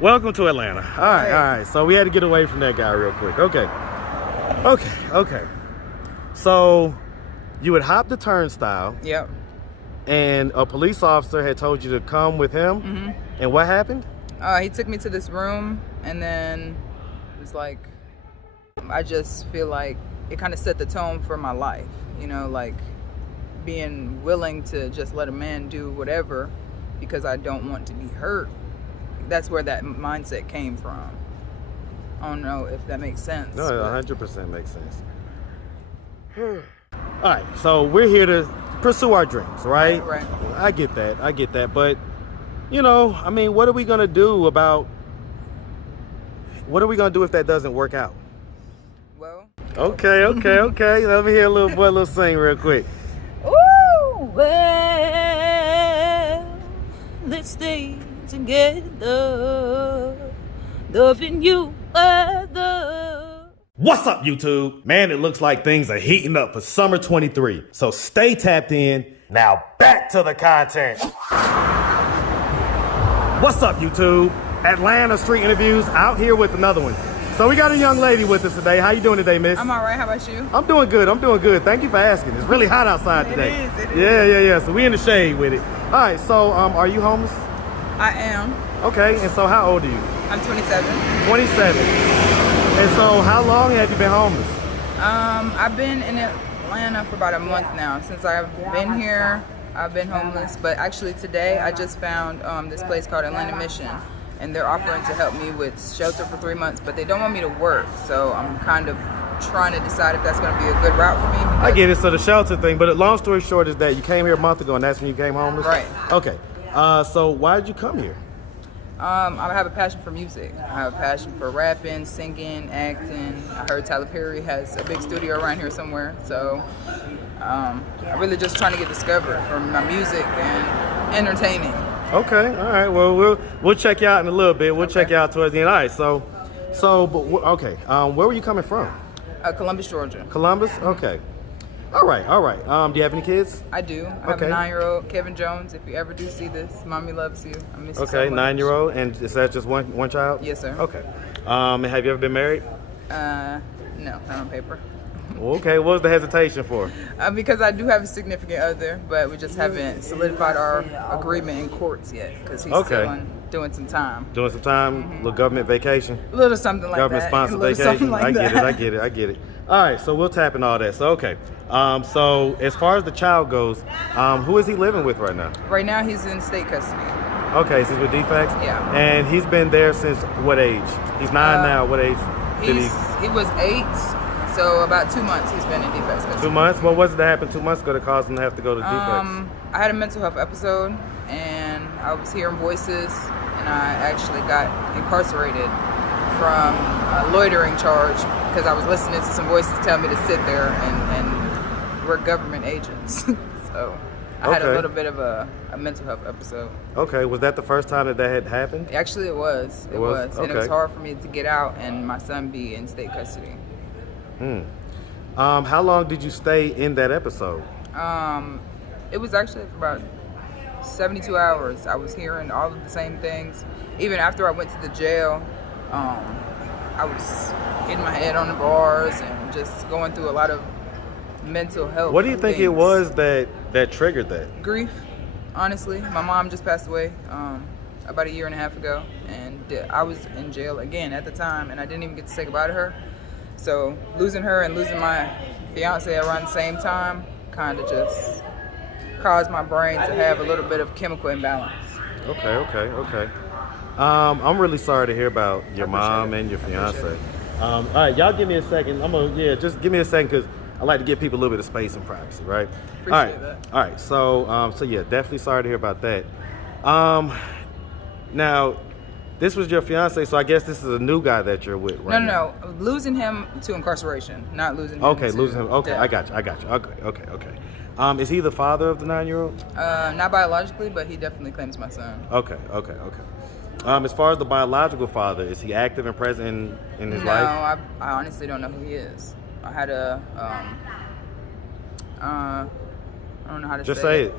Welcome to Atlanta. All right. So we had to get away from that guy real quick. Okay. So you would hop the turnstile. Yep. And a police officer had told you to come with him. Mm-hmm. And what happened? He took me to this room, and then it was like, I just feel like it kind of set the tone for my life. You know, like being willing to just let a man do whatever because I don't want to be hurt. That's where that mindset came from. I don't know if that makes sense. No, 100% makes sense. All right, so we're here to pursue our dreams, right? Right. I get that. But, you know, I mean, what are we going to do if that doesn't work out? Well. Okay. Let me hear a little boy, little sing real quick. Ooh, well, let's stay together, loving you other. What's up, YouTube? Man, it looks like things are heating up for summer 23. So stay tapped in. Now back to the content. What's up, YouTube? Atlanta Street Interviews out here with another one. So we got a young lady with us today. How you doing today, miss? I'm all right. How about you? I'm doing good. Thank you for asking. It's really hot outside today. It is. Yeah. So we in the shade with it. All right, so are you homeless? I am. Okay, and so how old are you? I'm 27. 27. And so how long have you been homeless? I've been in Atlanta for about a month now. Since I've been here, I've been homeless. But actually today, I just found this place called Atlanta Mission. And they're offering to help me with shelter for 3 months, but they don't want me to work. So I'm kind of trying to decide if that's going to be a good route for me. I get it, so the shelter thing, but long story short is that you came here a month ago and that's when you came homeless? Right. Okay. So why did you come here? I have a passion for music. I have a passion for rapping, singing, acting. I heard Tyler Perry has a big studio around here somewhere. So I'm really just trying to get discovered for my music and entertaining. Okay, all right. Well, we'll check you out in a little bit. We'll check you out towards the end. All right. Where were you coming from? Columbus, Georgia. Columbus. Okay. All right. Do you have any kids? I do. I have a 9-year-old, Kevin Jones. If you ever do see this, mommy loves you. I miss you so much. 9-year-old, and is that just one child? Yes, sir. Okay. And have you ever been married? No, not on paper. Okay, what was the hesitation for? Because I do have a significant other, but we just haven't solidified our agreement in courts yet, because he's still doing some time. Doing some time, little government vacation? A little something like government-sponsored vacation? Like I get it. All right, so we'll tap in all that. So, okay. So as far as the child goes, who is he living with right now? Right now, he's in state custody. Okay, so he's with defects? Yeah. And he's been there since what age? He's 9 now. What age did he? He was 8. So about 2 months he's been in defects custody. 2 months? What was it that happened 2 months ago that caused him to have to go to defects? I had a mental health episode, and I was hearing voices, and I actually got incarcerated from a loitering charge because I was listening to some voices tell me to sit there, and we're government agents. So I had a little bit of a mental health episode. Okay, was that the first time that had happened? Actually, it was. It was. And it was hard for me to get out and my son be in state custody. How long did you stay in that episode? It was actually for about 72 hours. I was hearing all of the same things. Even after I went to the jail, I was hitting my head on the bars and just going through a lot of mental health. What do you think it was that triggered that? Grief, honestly. My mom just passed away about 1.5 years ago, and I was in jail again at the time, and I didn't even get to say goodbye to her. So losing her and losing my fiance around the same time kind of just caused my brain to have a little bit of chemical imbalance. Okay. I'm really sorry to hear about your mom and your fiance. All right, y'all give me a second. Just give me a second because I like to give people a little bit of space and privacy, right? Appreciate that. All right. So yeah, definitely sorry to hear about that. Now, this was your fiance, so I guess this is a new guy that you're with right now. No. Losing him to incarceration, not losing him to losing him. Okay, death. I got you. Okay. Is he the father of the 9-year-old? Not biologically, but he definitely claims my son. Okay. As far as the biological father, is he active and present in his life? No, I honestly don't know who he is. I had a, I don't know how to Just say it.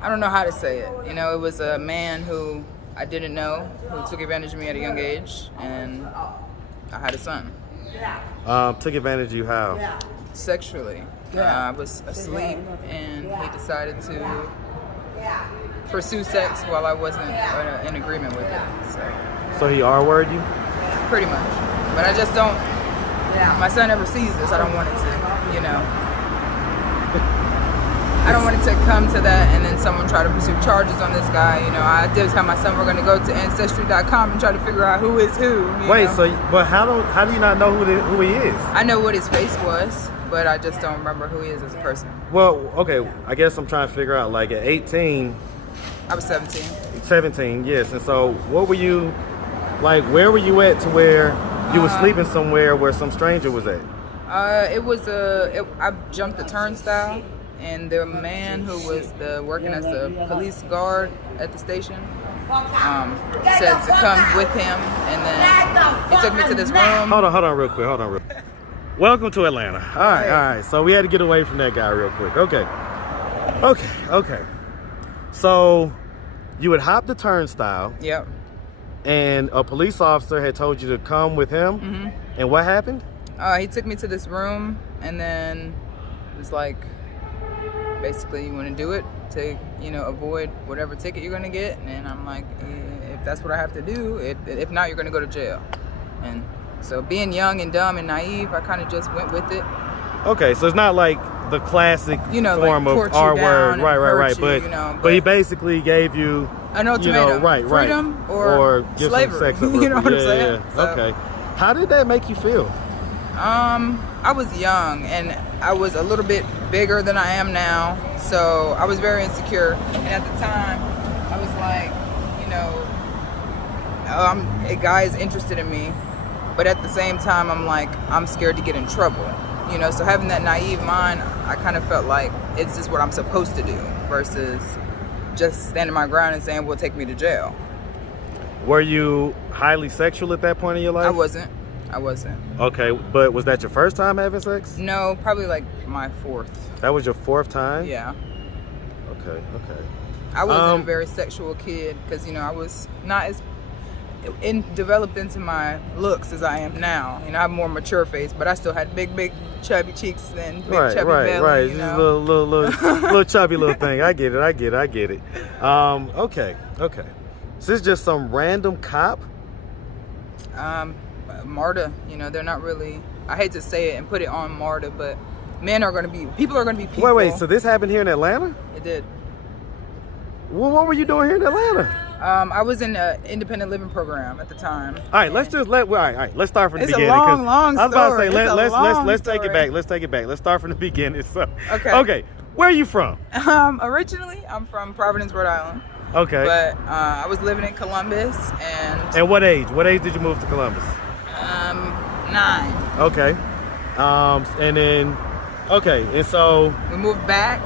I don't know how to say it. You know, it was a man who I didn't know, who took advantage of me at a young age, and I had a son. Took advantage of you how? Sexually. I was asleep, and he decided to pursue sex while I wasn't in agreement with it. So he R-worded you? Pretty much. But I just don't, my son never sees this. I don't want it to, you know. I don't want it to come to that and then someone try to pursue charges on this guy. You know, I did tell my son we're going to go to Ancestry.com and try to figure out who is who. Wait, know? so, but how do you not know who he is? I know what his face was, but I just don't remember who he is as a person. Well, okay, I guess I'm trying to figure out, like at 18. I was 17. 17, yes. And so what were you, like, where were you at to where you were sleeping somewhere where some stranger was at? I jumped the turnstile, and the man who was working as the police guard at the station said to come with him, and then he took me to this room. Hold on real quick. Welcome to Atlanta. All right. So we had to get away from that guy real quick. Okay. So you had hopped the turnstile. Yep. And a police officer had told you to come with him. Mm-hmm. And what happened? He took me to this room, and then it was like, basically, you want to do it to, you know, avoid whatever ticket you're going to get. And I'm like, if that's what I have to do, if not, you're going to go to jail. And so being young and dumb and naive, I kind of just went with it. Okay, so it's not like the classic form like of R word, right. But But he basically gave you an ultimatum, freedom or give slavery. Some sex You know what I'm saying? Yeah. So, okay. How did that make you feel? I was young, and I was a little bit bigger than I am now, so I was very insecure. And at the time, I was like, you know, a guy is interested in me, but at the same time, I'm like, I'm scared to get in trouble. You know, so having that naive mind, I kind of felt like it's just what I'm supposed to do versus just standing my ground and saying, well, take me to jail. Were you highly sexual at that point in your life? I wasn't. Okay, but was that your first time having sex? No, probably like my fourth. That was your fourth time? Yeah. Okay. I wasn't a very sexual kid because, you know, I was not as developed into my looks as I am now. You know, I have a more mature face, but I still had big chubby cheeks and big chubby belly. Right. You Just know? a little chubby little thing. I get it. Okay. So this is just some random cop? MARTA, you know, they're not really, I hate to say it and put it on MARTA, but people are going to be people. Wait, so this happened here in Atlanta? It did. Well, what were you doing here in Atlanta? I was in an independent living program at the time. All right, let's start from the beginning. It's a long story. I was about to say, let's take it story. back. Let's take it back. Let's start from the beginning. So, okay. Where are you from? Originally, I'm from Providence, Rhode Island. Okay. But I was living in Columbus, and. And what age? What age did you move to Columbus? 9. Okay. And so we moved back,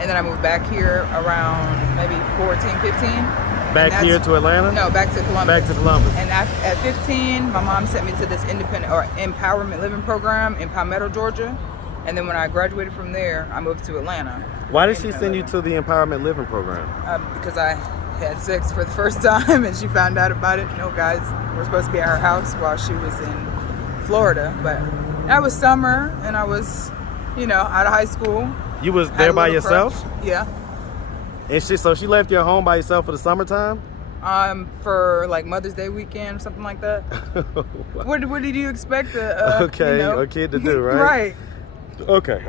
and then I moved back here around maybe 14, 15. Back here to Atlanta? No, back to Columbus. Back to Columbus. And at 15, my mom sent me to this independent or empowerment living program in Palmetto, Georgia. And then when I graduated from there, I moved to Atlanta. Why did she send you to the empowerment living program? Because I had sex for the first time, and she found out about it. No guys were supposed to be at her house while she was in Florida. But that was summer, and I was, you know, out of high school. You was there by yourself? Crush. Yeah. And so she left you at home by yourself for the summertime? For like Mother's Day weekend or something like that. What did you expect a kid to do, right? Right. Okay.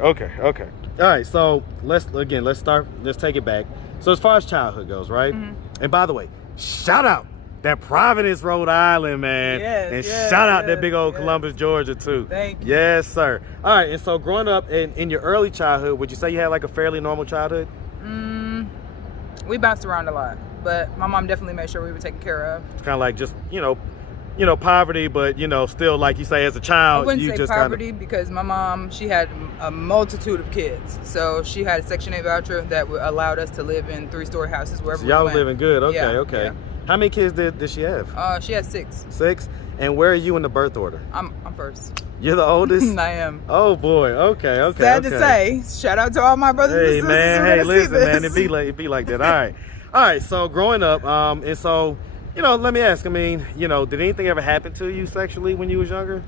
All right, so let's take it back. So as far as childhood goes, right? Mm-hmm. And by the way, shout out that Providence, Rhode Island, man. Yes, shout out that big old Columbus, Georgia, too. Thank you. Yes, sir. All right, and so growing up in your early childhood, would you say you had like a fairly normal childhood? We bounced around a lot, but my mom definitely made sure we were taken care of. It's kind of like just, you know, poverty, but, you know, still, like you say, as a child, I wouldn't say poverty because my mom, she had a multitude of kids. So she had a Section 8 voucher that allowed us to live in 3-story houses wherever we went. Y'all was living good. Okay, yeah, okay. Yeah. How many kids did she have? She had 6. 6? And where are you in the birth order? I'm first. You're the oldest? I am. Oh, boy. Okay. Sad to say. Shout out to all my brothers and sisters. Hey, listen, man. It be like that. All right. So growing up, and so let me ask. I mean, did anything ever happen to you sexually when you was younger?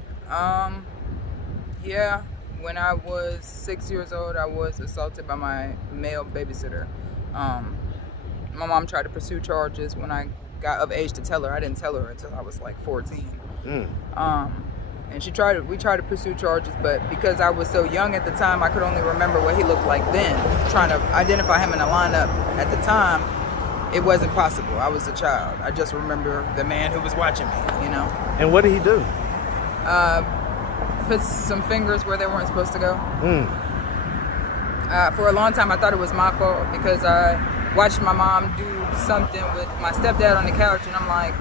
Yeah. When I was 6 years old, I was assaulted by my male babysitter. My mom tried to pursue charges when I got of age to tell her. I didn't tell her until I was like 14. And we tried to pursue charges, but because I was so young at the time, I could only remember what he looked like then. Trying to identify him in a lineup at the time, it wasn't possible. I was a child. I just remember the man who was watching me, And what did he do? Put some fingers where they weren't supposed to go. For a long time, I thought it was my fault because I watched my mom do something with my stepdad on the couch, and I'm like,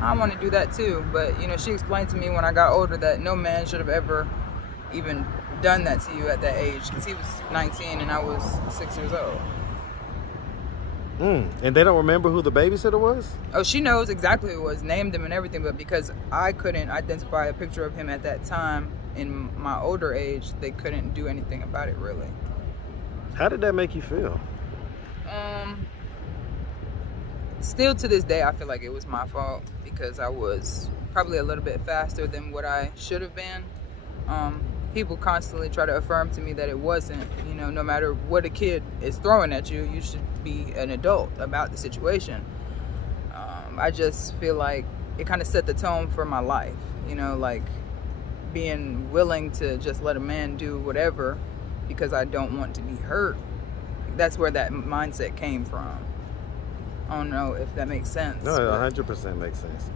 I want to do that too. But she explained to me when I got older that no man should have ever even done that to you at that age, because he was 19 and I was 6 years old. And they don't remember who the babysitter was? Oh, she knows exactly who it was, named him and everything, but because I couldn't identify a picture of him at that time in my older age, they couldn't do anything about it really. How did that make you feel? Still to this day, I feel like it was my fault because I was probably a little bit faster than what I should have been. People constantly try to affirm to me that it wasn't. No matter what a kid is throwing at you, you should be an adult about the situation. I just feel like it kind of set the tone for my life. Like being willing to just let a man do whatever because I don't want to be hurt. That's where that mindset came from. I don't know if that makes sense. No, 100% makes sense.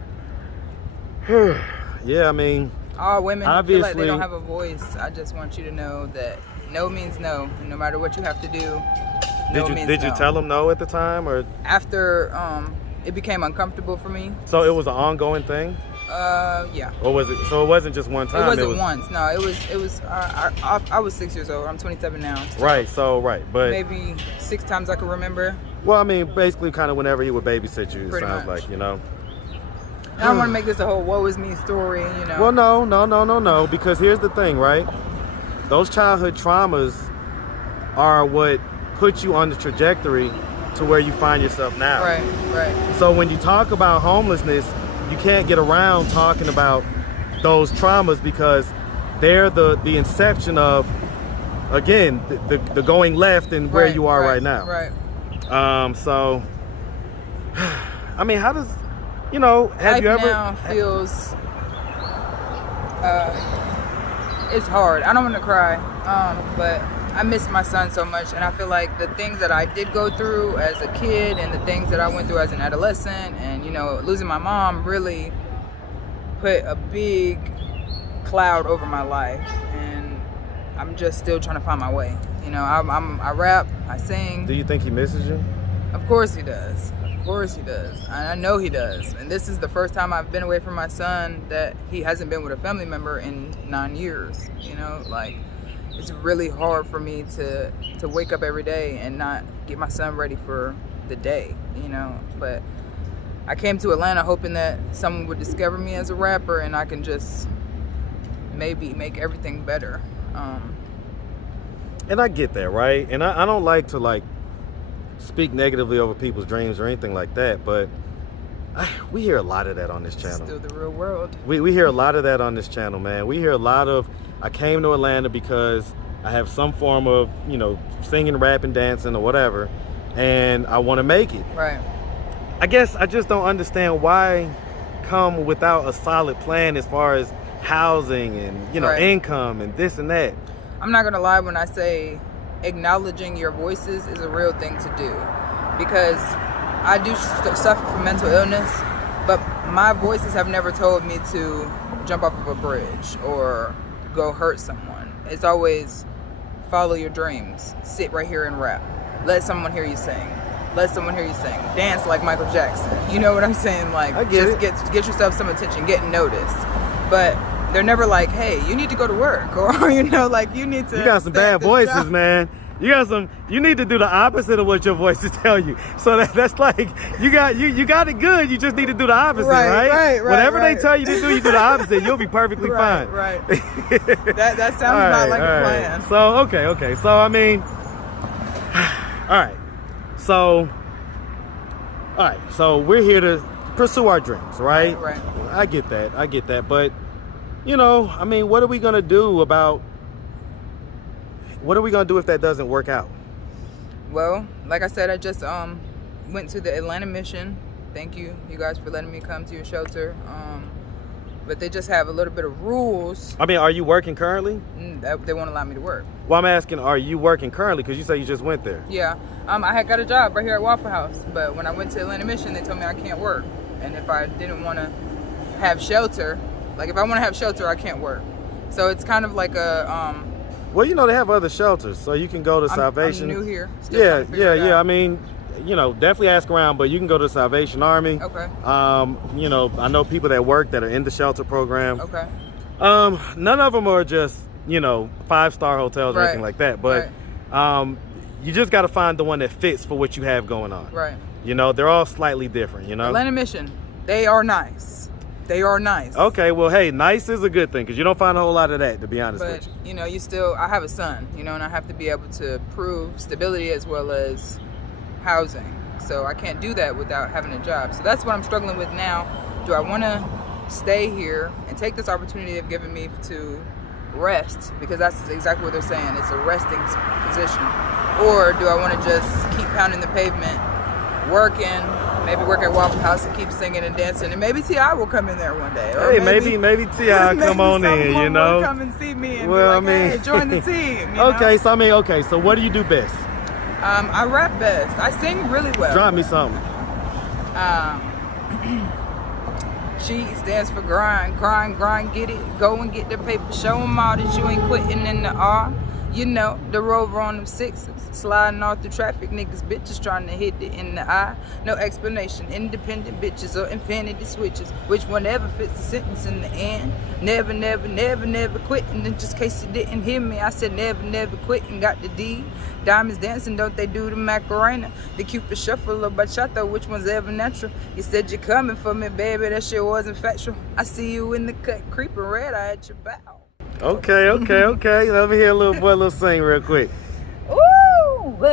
Yeah, I mean, all women obviously feel like they don't have a voice. I just want you to know that no means no. No matter what you have to do, Did you tell him no at the time, or after it became uncomfortable for me? So it was an ongoing thing? Yeah. Or was it? So it wasn't just one time. It wasn't once. No, it was. I was 6 years old. I'm 27 now. So right. So but maybe 6 times I could remember. Well, I mean, basically, kind of whenever he would babysit you, it sounds like, I don't want to make this a whole woe is me story, Well, no, because here's the thing, right? Those childhood traumas are what put you on the trajectory to where you find yourself now. Right. So when you talk about homelessness, you can't get around talking about those traumas because they're the inception of, again, the going left and where you are right now. Right. So, I mean, how does, have you ever... now feels, it's hard. I don't want to cry, but I miss my son so much, and I feel like the things that I did go through as a kid and the things that I went through as an adolescent and, losing my mom really put a big cloud over my life, and I'm just still trying to find my way. I rap, I sing. Do you think he misses you? Of course he does. Of course he does. I know he does. And this is the first time I've been away from my son that he hasn't been with a family member in 9 years. It's really hard for me to wake up every day and not get my son ready for the day, But I came to Atlanta hoping that someone would discover me as a rapper and I can just maybe make everything better. And I get that, right? And I don't like to speak negatively over people's dreams or anything like that, but we hear a lot of that on this channel. It's still the real world. We hear a lot of that on this channel, man. We hear a lot of, I came to Atlanta because I have some form of, singing, rapping, dancing, or whatever, and I want to make it. Right. I guess I just don't understand why come without a solid plan as far as housing and, right. income and this and that. I'm not gonna lie when I say acknowledging your voices is a real thing to do, because I do suffer from mental illness, but my voices have never told me to jump off of a bridge or go hurt someone. It's always follow your dreams, sit right here and rap, let someone hear you sing, dance like Michael Jackson. You know what I'm saying? Get yourself some attention, get noticed. But they're never like, hey, you need to go to work, or you need to. You got some bad voices, man. You need to do the opposite of what your voices tell you. So that's like you got it good. You just need to do the opposite, right? Whatever they tell you to do, you do the opposite. You'll be perfectly fine. Right. That sounds not like a plan. So okay. So I mean, all right. So we're here to pursue our dreams, right? Right. I get that. But, you know, I mean, what are we going to do if that doesn't work out? Well, like I said, I just went to the Atlanta mission. Thank you guys for letting me come to your shelter. But they just have a little bit of rules. I mean, are you working currently? They won't allow me to work. Well, I'm asking, are you working currently? Because you say you just went there. Yeah. I had got a job right here at Waffle House, but when I went to Atlanta mission, they told me I can't work. And if I didn't want to have shelter, like if I want to have shelter, I can't work. So it's kind of like a well, you know, they have other shelters, so you can go to Salvation. I'm new here. Yeah. I mean, you know, definitely ask around, but you can go to the Salvation Army. Okay. You know, I know people that work that are in the shelter program. Okay. None of them are just, you know, 5-star hotels or anything like that, but you just got to find the one that fits for what you have going on. Right. You know, they're all slightly different, you know. Atlanta mission, they are nice. They are nice. Okay, well, hey, nice is a good thing because you don't find a whole lot of that, to be honest with you. But, you know, I have a son, you know, and I have to be able to prove stability as well as housing. So I can't do that without having a job. So that's what I'm struggling with now. Do I want to stay here and take this opportunity they've given me to rest? Because that's exactly what they're saying. It's a resting position. Or do I want to just keep pounding the pavement, working, maybe work at Waffle House and keep singing and dancing, and maybe T.I. will come in there one day. Or hey, maybe T.I. come on in, you know. Will come and see me and be like, hey, join the team. You okay, know? So what do you do best? I rap best. I sing really well. Drop me something. G stands for grind, get it, go and get the paper, show them all that you ain't quitting in the R. You know, the rover on them sixes, sliding all through traffic, niggas, bitches trying to hit it in the eye. No explanation, independent bitches or infinity switches. Which one ever fits the sentence in the end? Never quitting. And just in case you didn't hear me, I said never quitting. Got the D. Diamonds dancing, don't they do the Macarena? The Cupid shuffle or bachata, which one's ever natural? You said you're coming for me, baby, that shit wasn't factual. I see you in the cut, creeping red eye at your bow. Okay. Let me hear a little sing real quick. Ooh, well,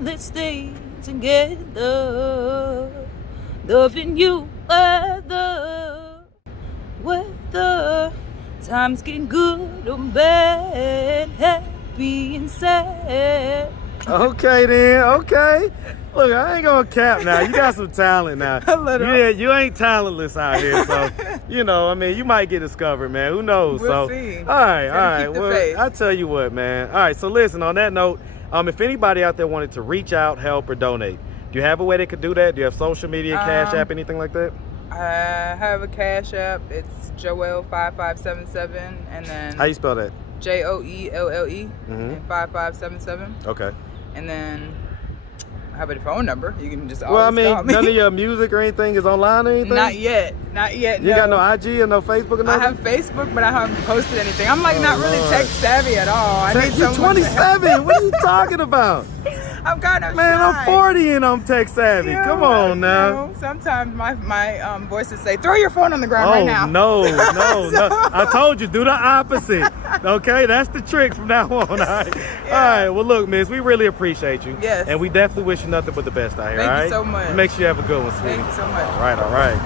let's stay together, loving you whether times get good or bad, happy and sad. Okay then, okay. Look, I ain't gonna cap now. You got some talent now. You ain't talentless out here, so you know. I mean, you might get discovered, man. Who knows? We'll see. All right. Keep the Well, faith. I tell you what, man. All right. So listen. On that note, if anybody out there wanted to reach out, help, or donate, do you have a way they could do that? Do you have social media, Cash App, anything like that? I have a Cash App. It's Joelle5577, and then How you spell that? JOELLE and 5577. Okay. And then I have a phone number. You can just Well, I mean, call me. none of your music or anything is online or anything? Not yet. You got no IG or no Facebook or nothing? I have Facebook, but I haven't posted anything. I'm like not really tech savvy at all. I need You're someone 27. What are you talking about? I'm kind of Man, shy. I'm 40 and I'm tech savvy. Yeah, Come on now. You know, sometimes my voices say, throw your phone on the ground right now. No. I told you, do the opposite. Okay, that's the trick from now on. All right. Yeah. All right. Well, look, miss, we really appreciate you. Yes. And we definitely wish you nothing but the best out here. Thank all you right? so much. Make sure you have a good one, sweetie. Thank you so much. All right.